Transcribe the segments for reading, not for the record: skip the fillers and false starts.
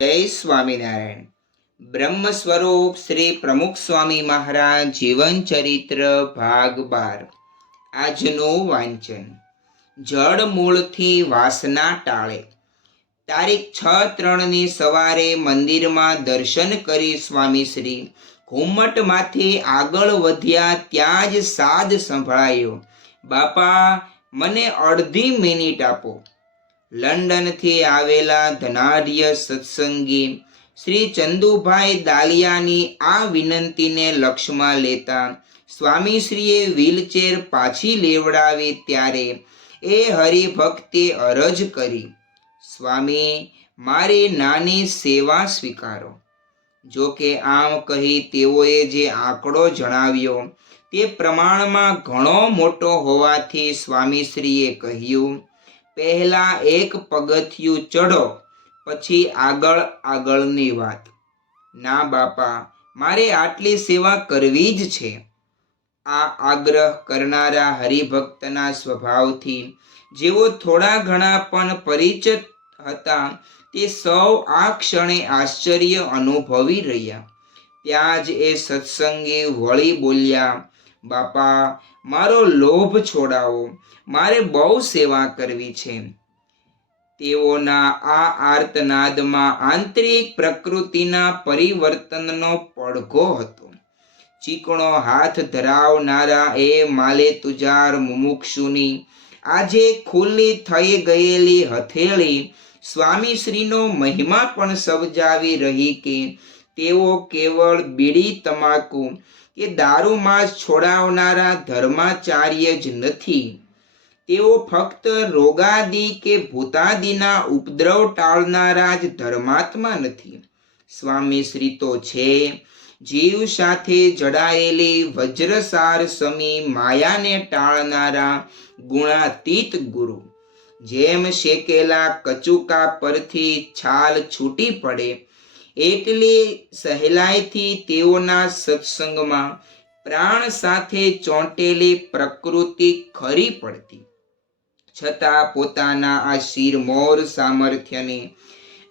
જય સ્વામિનારાયણ. બ્રહ્મ સ્વરૂપ શ્રી પ્રમુખ સ્વામી મહારાજ જીવન ચરિત્ર ભાગ 12. આજનું વાંચન. જળ મૂળથી વાસના ટાળે. તારીખ 6/3ની સવારે મંદિરમાં દર્શન કરી સ્વામીશ્રી ઘુમ્મટમાંથી આગળ વધ્યા ત્યાં જ સાદ સંભળાયો, બાપા મને અડધી મિનિટ આપો. લંડનથી આવેલા ધનાઢ્ય સત્સંગી શ્રી ચંદુભાઈ દાલિયાની આ વિનંતીને લક્ષમાં લેતા સ્વામીશ્રીએ વ્હીલચેર પાછી લેવડાવી ત્યારે એ હરિભક્તે અરજ કરી, સ્વામી મારી નાની સેવા સ્વીકારો. જો કે આમ કહી તેઓએ જે આંકડો જણાવ્યો તે પ્રમાણમાં ઘણો મોટો હોવાથી સ્વામીશ્રીએ કહ્યું, પહેલા એક પગથિયું ચઢો, પછી આગળની વાત. ના બાપા, મારે આટલી સેવા કરવી જ છે. આ આગ્રહ કરનારા હરિભક્તના સ્વભાવથી જેઓ થોડા ઘણા પણ પરિચિત હતા તે સૌ આ ક્ષણે આશ્ચર્ય અનુભવી રહ્યા. ત્યાં જ એ સત્સંગી વળી બોલ્યા, બાપા મારો લોભ છોડાવો, મારે બહુ સેવા કરવી છે. તેઓના આ આર્તનાદમાં આંતરિક પ્રકૃતિના પરિવર્તનનો પડઘો હતો. ચીકણો હાથ ધરાવનારા એ માલે તુજાર મુમુક્ષુની આજે ખુલ્લી થઈ ગયેલી હથેળી સ્વામીશ્રીનો મહિમા પણ સમજાવી રહી કે તેઓ કેવળ બીડી તમાકુ કે દારૂમાંસ છોડાવનારા ધર્માચાર્ય જ નથી. તેઓ ફક્ત રોગાદી કે ભૂતાદિના ઉપદ્રવ ટાળનારા જ ધર્માત્મા નથી. સ્વામીશ્રી તો છે જીવ સાથે જડાયેલી વજ્રસાર સમી માયાને ટાળનારા ગુણાતીત ગુરુ. જેમ શેકેલા કચુકા પરથી છાલ છૂટી પડે એટલી સહેલાઈથી તેઓના સત્સંગમાં પ્રાણ સાથે ચોંટેલી પ્રકૃતિ ખરી પડતી. છતાં પોતાના આ શિરમોર સામર્થ્યને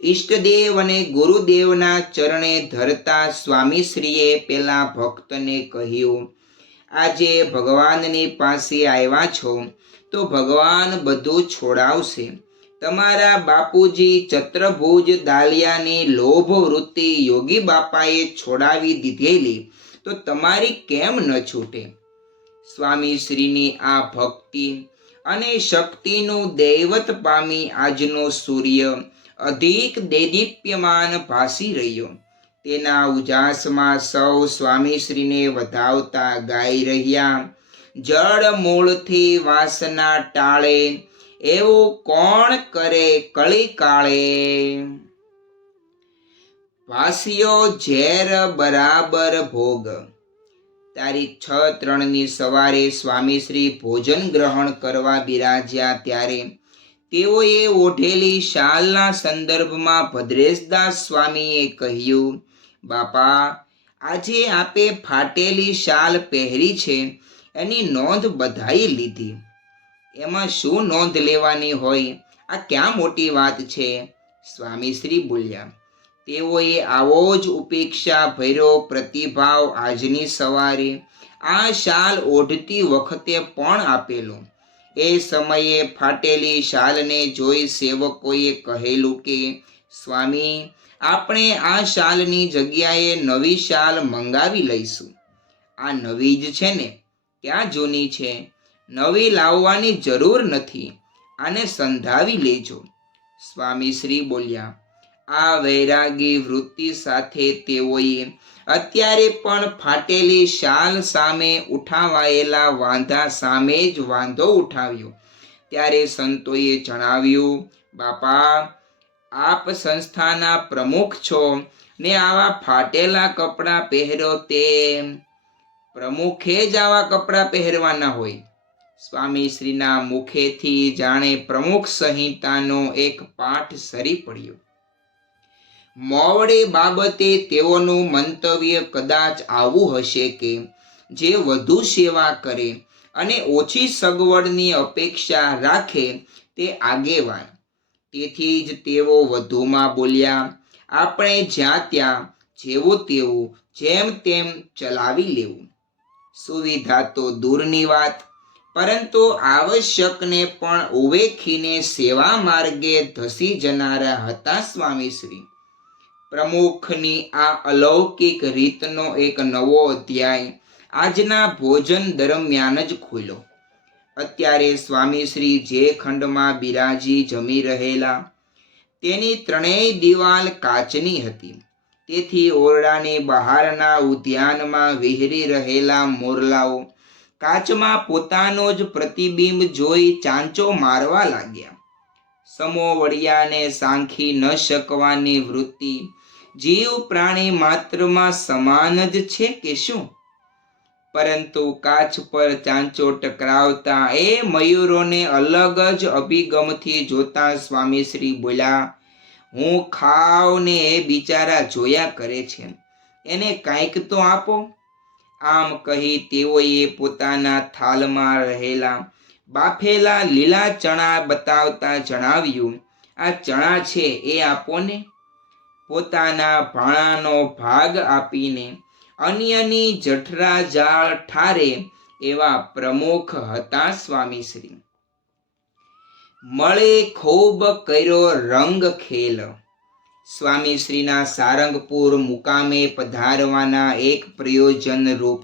ઈષ્ટદેવ અને ગુરુદેવના ચરણે ધરતા સ્વામીશ્રીએ પેલા ભક્તને કહ્યું, આજે ભગવાનની પાસે આવ્યા છો તો ભગવાન બધું છોડાવશે. તમારા બાપુજી ચત્રભુજ દાલિયાની લોભ વૃત્તિ યોગી બાપાએ છોડાવી દીધેલી તો તમારી કેમ ન છૂટે? સ્વામીશ્રીની આ ભક્તિ અને શક્તિનું દૈવત પામી આજનો સૂર્ય અધિક દેદીપ્યમાન ભાસી રહ્યો. તેના ઉજાસમાં સૌ સ્વામીશ્રીને વધાવતા ગાઈ રહ્યા, જળ મૂળથી વાસના ટાળે, એવું કોણ કરે કળી કાળે. ભાસ્યો ઝેર બરાબર ભોગ. તારીખ 6/3ની સવારે સ્વામીશ્રી ભોજન ગ્રહણ કરવા બિરાજ્યા ત્યારે તેઓએ ઓઢેલી શાલના સંદર્ભમાં ભદ્રેશદાસ સ્વામીએ કહ્યું, બાપા આજે આપે ફાટેલી શાલ પહેરી છે એની નોંધ બધાએ લીધી. એમાં શું નોંધ લેવાની હોય? આ ક્યાં મોટી વાત છે? સ્વામીશ્રી બોલ્યા. તેઓએ આવો જ ઉપેક્ષા ભર્યો પ્રતિભાવ આજની સવારે આ શાલ ઓઢતી વખતે પણ આપેલો. એ સમયે ફાટેલી શાલને જોઈ સેવકોએ કહેલું કે સ્વામી આપણે આ શાલની જગ્યાએ નવી શાલ મંગાવી લઈશું. આ નવી જ છે ને, ક્યાં જૂની છે? નવી લાવવાની જરૂર નથી, આને સંધાવી લેજો. સ્વામીશ્રી બોલ્યા. આ વૈરાગી વૃત્તિ સાથે તેઓએ અત્યારે પણ ફાટેલી શાલ સામે ઉઠાવાયેલા વાંધા સામે જ વાંધો ઉઠાવ્યો. ત્યારે સંતોએ જણાવ્યું, બાપા આપ સંસ્થાના પ્રમુખ છો ને આવા ફાટેલા કપડાં પહેરો તે પ્રમુખે જ આવા કપડાં પહેરવાના હોય. સ્વામીશ્રીના મુખેથી જાણે પ્રમુખ સંહિતાનો એક પાઠ સરી પડ્યો. મોવડે બાબતે તેઓનું મંતવ્ય કદાચ આવું હશે કે જે વધુ સેવા કરે અને ઓછી સગવડની અપેક્ષા રાખે તે આગેવાન. તેથી જ તેઓ વધુમાં બોલ્યા, આપણે જ્યાં ત્યાં જેવું તેવું જેમ તેમ ચલાવી લેવું. સુવિધા તો દૂરની વાત, પરંતુ આવશ્યકને પણ ઉવેખીને સેવા માર્ગે ધસી જનારા હતા સ્વામીશ્રી. પ્રમુખની આ અલૌકિક રીતનો એક નવો અધ્યાય આજના ભોજન દરમિયાન જ ખુલ્યો. અત્યારે સ્વામીશ્રી જે ખંડમાં બિરાજી જમી રહેલા તેની ત્રણેય દિવાલ કાચની હતી. તેથી ઓરડાની બહારના ઉદ્યાનમાં વિહરી રહેલા મોરલાઓ કાચમાં પોતાનો જ પ્રતિબિંબ જોઈ ચાંચો મારવા લાગ્યા. સમોવડિયાને સાંખી ન શકવાની વૃત્તિ જીવ પ્રાણી માત્રમાં સમાન જ છે કે શું? પરંતુ કાચ પર ચાંચો ટકરાવતા એ મયુરોને અલગ જ અભિગમથી જોતા સ્વામીશ્રી બોલ્યા, હું ખાવ ને એ બિચારા જોયા કરે છે, એને કાંઈક તો આપો. આમ કહી તેઓએ પોતાના થાળમાં રહેલા બાફેલા લીલા ચણા બતાવતા જણાવ્યું, આ ચણા છે એ આપો ને. પોતાના ભાણાનો ભાગ આપીને અન્યની જઠરા જાળ ઠારે એવા પ્રમુખ હતા સ્વામીશ્રી. મળે ખૂબ કર્યો રંગ ખેલ. સ્વામીશ્રીના સારંગપુર મુકામે પધારવાના એક પ્રયોજન રૂપ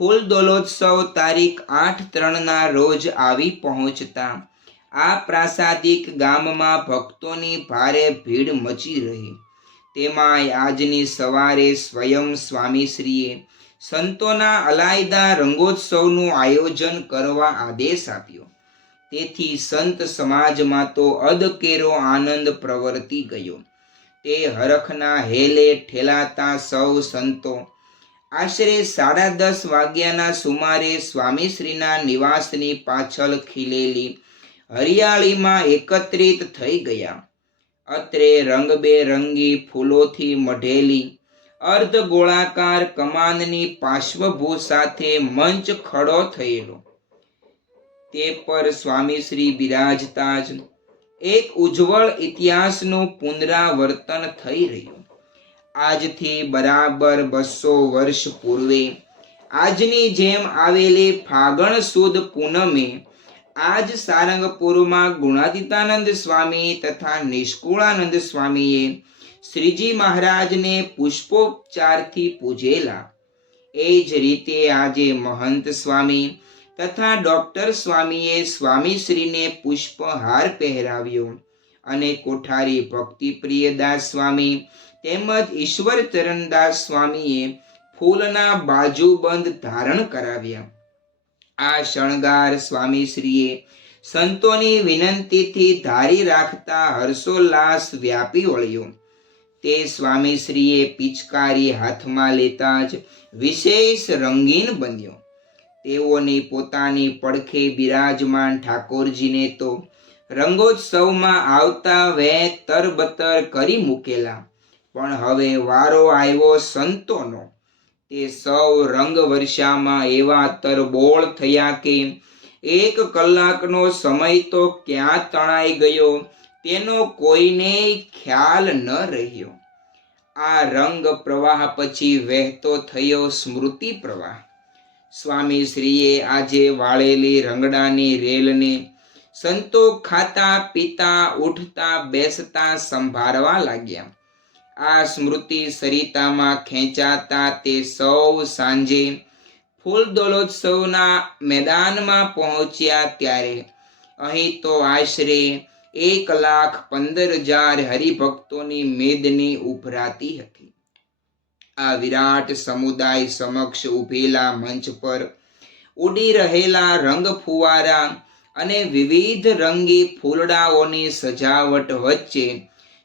ફૂલદોલોત્સવ તારીખ 8/3 રોજ આવી પહોંચતા આ પ્રાસાદિક ગામમાં ભક્તોની ભારે ભીડ મચી રહી. તેમાંય આજની સવારે સ્વયં સ્વામીશ્રીએ સંતોના અલાયદા રંગોત્સવનું આયોજન કરવા આદેશ આપ્યો. તેથી સંત સમાજમાં તો અદકેરો આનંદ પ્રવર્તી ગયો. તે હરખના હેલે ઠેલાતા સૌ સંતો આશરે 10:30 વાગ્યાના સુમારે સ્વામીશ્રીના નિવાસની પાછળ ખીલેલી હરિયાળીમાં એકત્રિત થઈ ગયા. અત્રે રંગબેરંગી ફૂલોથી મઢેલી અર્ધ ગોળાકાર કમાનની પાર્શ્વભૂ સાથે મંચ ખડો થયેલો. તે પર સ્વામીશ્રી બિરાજતા જ એક ઉજ્જવળ ઇતિહાસનું પુનરાવર્તન થઈ રહ્યું. આજથી બરાબર 200 વર્ષ પૂર્વે આજની જેમ આવેલી ફાગણ સુદ પૂનમે આજ સારંગપુરમાં ગુણાતીતાનંદ સ્વામી તથા નિષ્કુળાનંદ સ્વામીએ શ્રીજી મહારાજને પુષ્પોપચારથી પૂજેલા. એ જ રીતે આજે મહંત સ્વામી તથા ડોક્ટર સ્વામીએ સ્વામીશ્રીને પુષ્પહાર પહેરાવ્યો અને કોઠારી ભક્તિપ્રિયદાસ સ્વામી તેમજ ઈશ્વરચરણદાસ સ્વામીએ ફૂલના બાજુબંધ ધારણ કરાવ્યા. આ શણગાર સ્વામીશ્રીએ સંતોની વિનંતીથી ધારી રાખતા હર્ષોલ્લાસ વ્યાપી વળ્યો. તે સ્વામીશ્રીએ પિચકારી હાથમાં લેતા જ વિશેષ રંગીન બન્યો. તેઓની પોતાની પડખે બિરાજમાન ઠાકોરજીને તો રંગોત્સવમાં આવતા વેં તરબતર કરી મૂકેલા. પણ હવે વારો આવ્યો સંતોનો. તે સૌ રંગ વર્ષામાં એવા તરબોળ થયા કે 1 કલાકનો સમય તો ક્યાં તણાઈ ગયો તેનો કોઈને ખ્યાલ ન રહ્યો. આ રંગ પ્રવાહ પછી વહેતો થયો સ્મૃતિ પ્રવાહ. સ્વામીશ્રીએ આજે વાળેલી રંગડાની રેલને સંતો ખાતા પીતા ઉઠતા બેસતા સંભાળવા લાગ્યા. આ સ્મૃતિ સરિતામાં ખેંચાતા તે સૌ સાંજે ફૂલદોલોત્સવના મેદાનમાં પહોંચ્યા ત્યારે અહીં તો આશરે 1,15,000 હરિભક્તોની મેદની ઉભરાતી હતી. આ વિરાટ સમુદાય સમક્ષ ઊભેલા મંચ પર ઉડી રહેલા રંગ ફુવારા અને વિવિધ રંગી ફૂલડાઓની સજાવટ વચ્ચે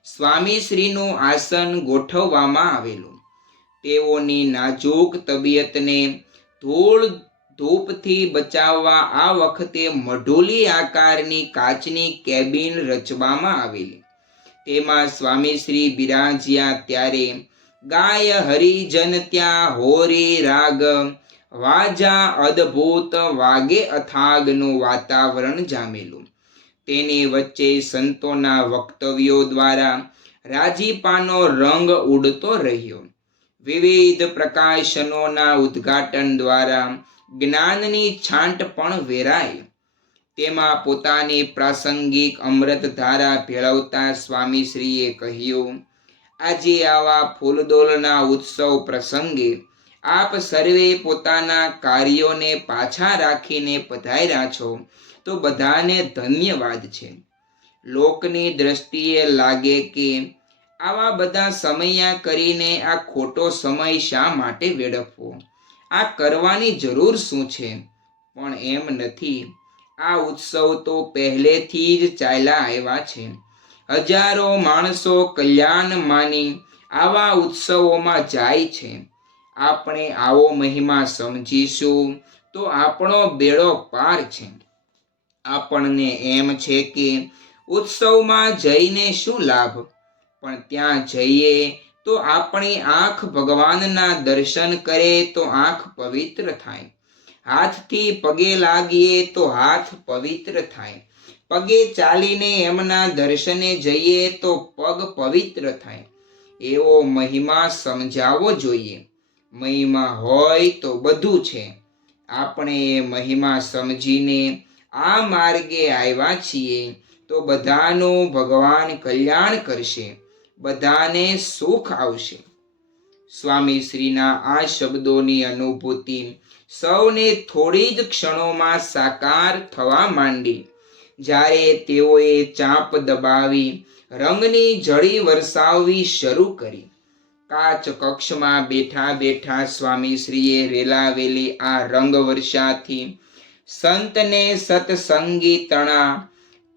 સ્વામીશ્રીનું આસન ગોઠવવામાં આવેલું. તેઓની નાજુક તબિયતને ધૂળ ધૂપથી બચાવવા આ વખતે મઢુલી આકારની કાચની કેબિન રચવામાં આવેલી. તેમાં સ્વામીશ્રી બિરાજ્યા ત્યારે ગાય હરિજન ત્યાં હોરી રાગ વાજા અદ્ભુત વાગે અથાગનું વાતાવરણ જામેલું. તેની વચ્ચે સંતોના વક્તવ્યો દ્વારા રાજીપાનો રંગ ઉડતો રહ્યો. વિવિધ પ્રકાશનોના ઉદ્ઘાટન દ્વારા જ્ઞાનની છાંટ પણ વેરાય. તેમાં પોતાની પ્રાસંગિક અમૃતધારા ભેળવતા સ્વામીશ્રીએ કહ્યું, આજે આવા ફૂલદોલના ઉત્સવ પ્રસંગે આપ સર્વે પોતાના કાર્યોને પાછા રાખીને પધાર્યા છો તો બધાને ધન્યવાદ છે. લોકની દ્રષ્ટિએ લાગે કે આવા બધા સમયા કરીને આ ખોટો સમય શા માટે વેડફવો, આ કરવાની જરૂર શું છે? પણ એમ નથી. આ ઉત્સવ તો પહેલેથી જ ચાલ્યા આવ્યા છે. હજારો માણસો કલ્યાણ માની આવા ઉત્સવોમાં જાય છે. આપણે આવો મહિમા સમજીશું તો આપણો બેડો પાર છે. આપણને એમ છે કે ઉત્સવમાં જઈને શું લાભ, પણ ત્યાં જઈએ તો આપણી આંખ ભગવાનના દર્શન કરે તો આંખ પવિત્ર થાય. હાથથી પગે લાગીએ તો હાથ પવિત્ર થાય. પગે ચાલીને એમના દર્શને જઈએ તો પગ પવિત્ર થાય. એવો મહિમા સમજાવવો જોઈએ. મહિમા હોય તો બધું છે. આપણે એ મહિમા સમજીને આ માર્ગે આવ્યા છીએ તો બધાનું ભગવાન કલ્યાણ કરશે, બધાને સુખ આવશે. સ્વામીશ્રીના આ શબ્દોની અનુભૂતિ સૌને થોડી જ ક્ષણોમાં સાકાર થવા માંડી. જ્યારે તેઓએ ચાંપ દબાવી રંગની જળી વરસાવવી શરૂ કરી. કાચ કક્ષમાં બેઠા બેઠા સ્વામીશ્રીએ રેલાવેલી આ રંગ વર્ષાથી સંતને સત્સંગી તણા,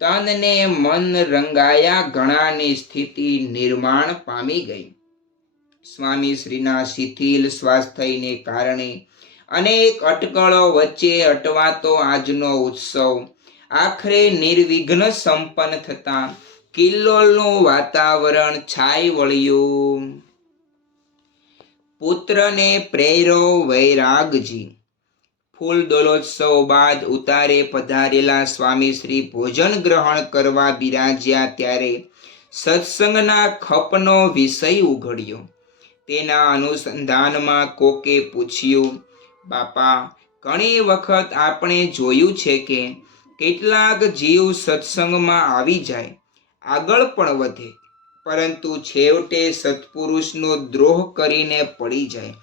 તનને મન રંગાયા ઘણાની સ્થિતિ નિર્માણ પામી ગઈ. સ્વામીશ્રીના શિથિલ સ્વાસ્થ્યને કારણે અનેક અટકળો વચ્ચે અટવાતો આજનો ઉત્સવ આખરે નિર્વિઘ્ન સંપન્ન થતા કિલ્લોલનું વાતાવરણ છાઈ વળ્યું. પુત્રને પ્રેરો વૈરાગજી. ફૂલદોલોત્સવ બાદ ઉતારે પધારેલા સ્વામીશ્રી ભોજન ગ્રહણ કરવા બિરાજ્યા ત્યારે સત્સંગના ખપનો વિષય ઉઘડ્યો. તેના અનુસંધાનમાં કોકે પૂછ્યું, બાપા, ઘણી વખત આપણે જોયું છે કે કેટલાક જીવ સત્સંગમાં આવી જાય, આગળ પણ વધે, પરંતુ છેવટે સત્પુરુષનો દ્રોહ કરીને પડી જાય.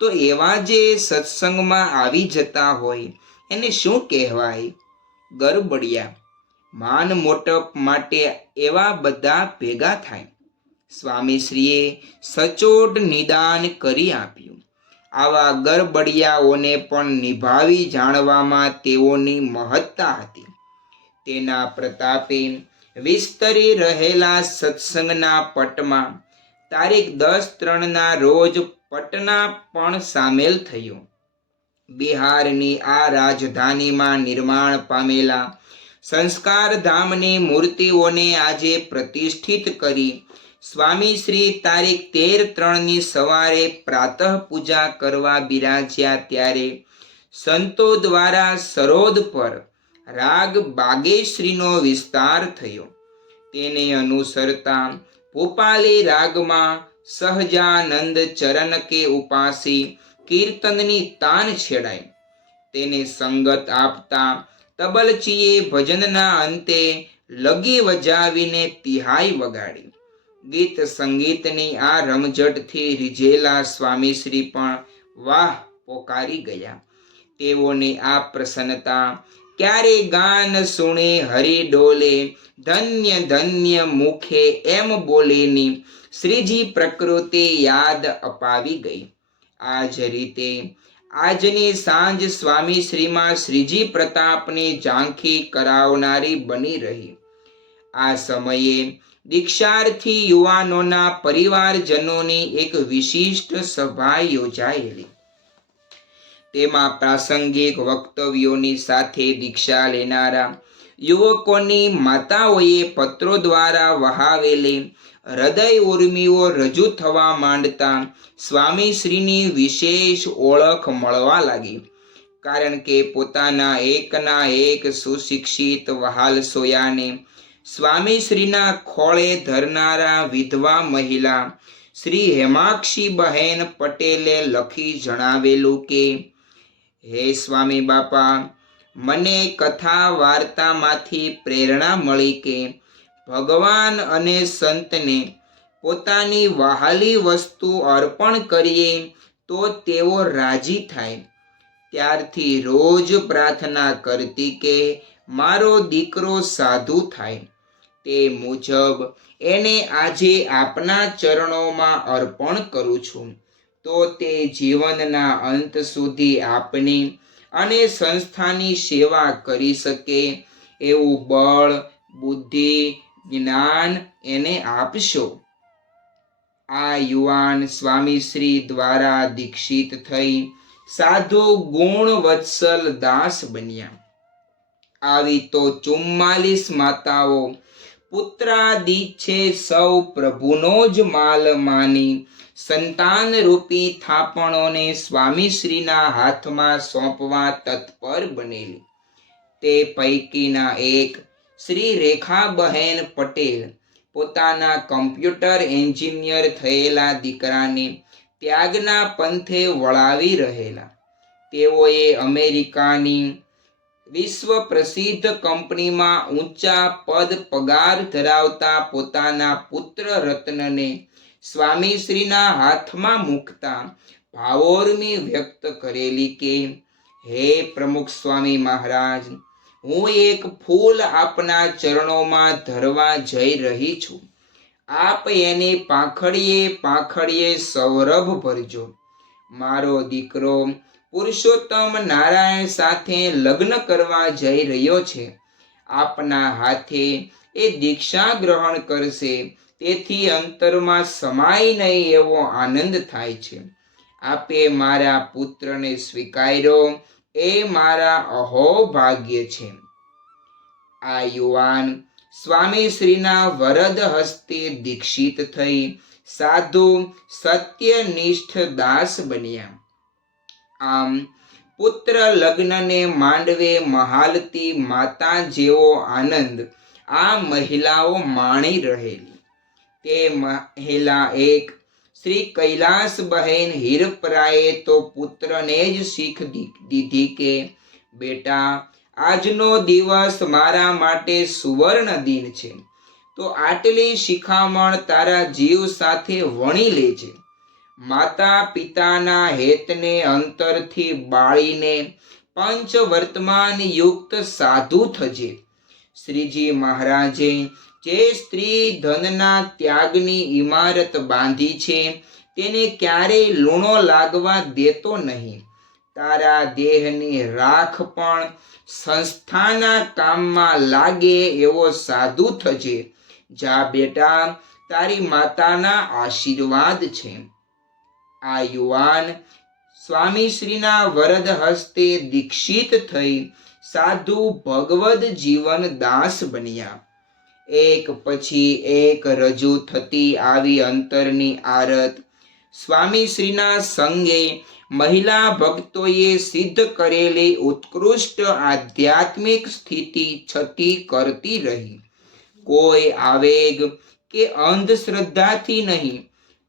તો એવા જે સત્સંગમાં આવી જતા હોય એને શું કહેવાય? ગરબડિયા. માન મોટપ માટે એવા બધા ભેગા થાય. સ્વામીશ્રીએ સચોટ નિદાન કરી આપ્યું. આવા ગરબડિયાઓને પણ નિભાવી જાણવામાં તેઓની મહત્તા હતી. તેના પ્રતાપે વિસ્તરી રહેલા સત્સંગના પટમાં તારીખ 10/3 રોજ પટના પણ સામેલ થયો. બિહારની આ રાજધાનીમાં નિર્માણ પામેલા સંસ્કાર ધામની મૂર્તિઓને આજે પ્રતિષ્ઠિત કરી સ્વામીશ્રી તારીખ 13/3 સવારે પ્રાતઃ પૂજા કરવા બિરાજ્યા ત્યારે સંતો દ્વારા સરોદ પર રાગ બાગેશ્રીનો વિસ્તાર થયો. તેને અનુસરતા ભોપાલી રાગમાં સહજાનંદ ચરણ કે ઉપાસી કીર્તનની તાન છેડાઈ. તેને સંગત આપતા તબલચીએ ભજનના અંતે લગી વજાવીને તિહાઈ વગાડી. ગીત સંગીતની આ રમઝટથી રીઝેલા સ્વામીશ્રી પણ વાહ પોકારી ગયા. તેઓની આ પ્રસન્નતા ક્યારે ગાન સુણે હરી ડોલે, ધન્ય ધન્ય મુખે એમ બોલેની શ્રીજી પ્રકૃતિ યાદ અપાવી ગઈ. આ જ રીતે આજની સાંજ સ્વામીશ્રીમાં શ્રીજી પ્રતાપની ઝાંખી કરાવનારી બની રહી. આ સમયે દીક્ષાર્થી યુવાનોના પરિવારજનોની એક વિશિષ્ટ સભા યોજાયેલી. તેમાં પ્રાસંગિક વક્તવ્યોની સાથે દીક્ષા લેનારા યુવકોની માતાઓએ પત્રો દ્વારા વહાવેલી હૃદય ઉર્મિઓ રજૂ થવા માંડતા સ્વામીશ્રીની વિશેષ ઓળખ મળવા લાગી. કારણ કે પોતાના એકના એક સુશિક્ષિત વહાલ સોયાને સ્વામીશ્રીના ખોળે ધરનારા વિધવા મહિલા શ્રી હેમાક્ષીબહેન પટેલે લખી જણાવેલું કે, હે સ્વામી બાપા, મને કથા વાર્તામાંથી પ્રેરણા મળી કે ભગવાન અને સંતને પોતાની વહાલી વસ્તુ અર્પણ કરીએ તો તેઓ રાજી થાય. ત્યારથી રોજ પ્રાર્થના કરતી કે મારો દીકરો સાધુ થાય. તે મુજબ એને આજે આપના ચરણોમાં અર્પણ કરું છું. તો તે જીવનના અંત સુધી આપની અને સંસ્થાની સેવા કરી શકે એવું બળ, બુદ્ધિ, જ્ઞાન એને આપશો. આ યુવાન સ્વામીશ્રી દ્વારા દીક્ષિત થઈ સાધુ ગુણવત્સલ દાસ બન્યા. આવી તો 44 માતાઓ પુત્રાદિ છે સૌ પ્રભુનો જ માલ માની સંતાન રૂપી થાપણોને સ્વામીશ્રીના હાથમાં સોંપવા તત્પર બનેલી. તે પૈકીના એક શ્રી રેખાબહેન પટેલ પોતાના કમ્પ્યુટર એન્જિનિયર થયેલા દીકરાને ત્યાગના પંથે વળાવી રહેલા. તેઓએ અમેરિકાની વિશ્વ પ્રસિદ્ધ કંપનીમાં ઊંચા પદ પગાર ધરાવતા પોતાના પુત્ર રત્નને સ્વામીશ્રીના હાથમાં મૂકતા ભાવોર્મી વ્યક્ત કરેલી કે, હે પ્રમુખ સ્વામી મહારાજ, હું એક ફૂલ આપના ચરણોમાં ધરવા જઈ રહી છું. આપ એને પાંખડીએ પાંખડીએ સૌરભ ભરજો. મારો દીકરો પુરુષોત્તમ નારાયણ સાથે લગ્ન કરવા જઈ રહ્યો છે. આપના હાથે એ દીક્ષા ગ્રહણ કરશે. તેથી અંતરમાં સમાય નહીં એવો આનંદ થાય છે. આપે મારા પુત્રને સ્વીકાર્યો એ મારા અહોભાગ્ય છે. આ યુવાન સ્વામીશ્રીના વરદ હસ્તે દીક્ષિત થઈ સાધુ સત્યનિષ્ઠ દાસ બન્યા. આમ પુત્ર લગ્નને માંડવે મહાલતી માતા જેવો આનંદ આ મહિલાઓ માણી રહેલી. તે મહિલા એક શ્રી કૈલાસબહેન હિરપરાએ તો પુત્રને જ શીખ દીધી કે, બેટા, આજનો દિવસ મારા માટે સુવર્ણ દિન છે. તો આટલી શિખામણ તારા જીવ સાથે વણી લેજે. માતા પિતાના હેતને અંતરથી બાળીને પંચ વર્તમાન યુક્ત સાધુ થજે. શ્રીજી મહારાજે જે સ્ત્રી ધનના ત્યાગની ઇમારત બાંધી છે તેને ક્યારેય લૂણો લાગવા દેતો નહીં. તારા દેહની રાખ પણ સંસ્થાના કામમાં લાગે એવો સાધુ થજે. જા બેટા, તારી માતાના આશીર્વાદ છે. આ યુવાન સ્વામીશ્રીના વરદ હસ્તે દીક્ષિત થઈ સાધુ ભગવદ જીવન દાસ બન્યા. એક પછી એક રજૂ થતી આવી અંતરની આરત સ્વામીશ્રીના સંગે મહિલા ભક્તોએ સિદ્ધ કરેલી ઉત્કૃષ્ટ આધ્યાત્મિક સ્થિતિ છતી કરતી રહી. કોઈ આવેગ કે અંધશ્રદ્ધાથી નહીં,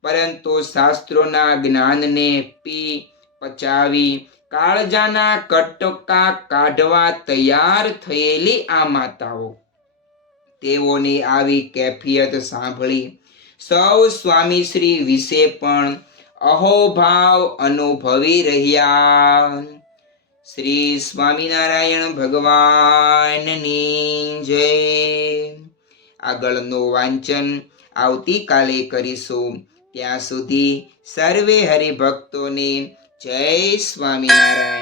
પરંતુ શાસ્ત્રોના જ્ઞાનને પી પચાવી કાળજાના કટકા કાઢવા તૈયાર થયેલી આ માતાઓ. તેઓની આવી કેફિયત સાંભળી સૌ સ્વામીશ્રી વિશે પણ અહોભાવ અનુભવી રહ્યા. શ્રી સ્વામિનારાયણ ભગવાનની જય. આગળનું વાંચન આવતીકાલે કરીશું. ત્યાં સુધી સર્વે હરિભક્તોને જય સ્વામિનારાયણ.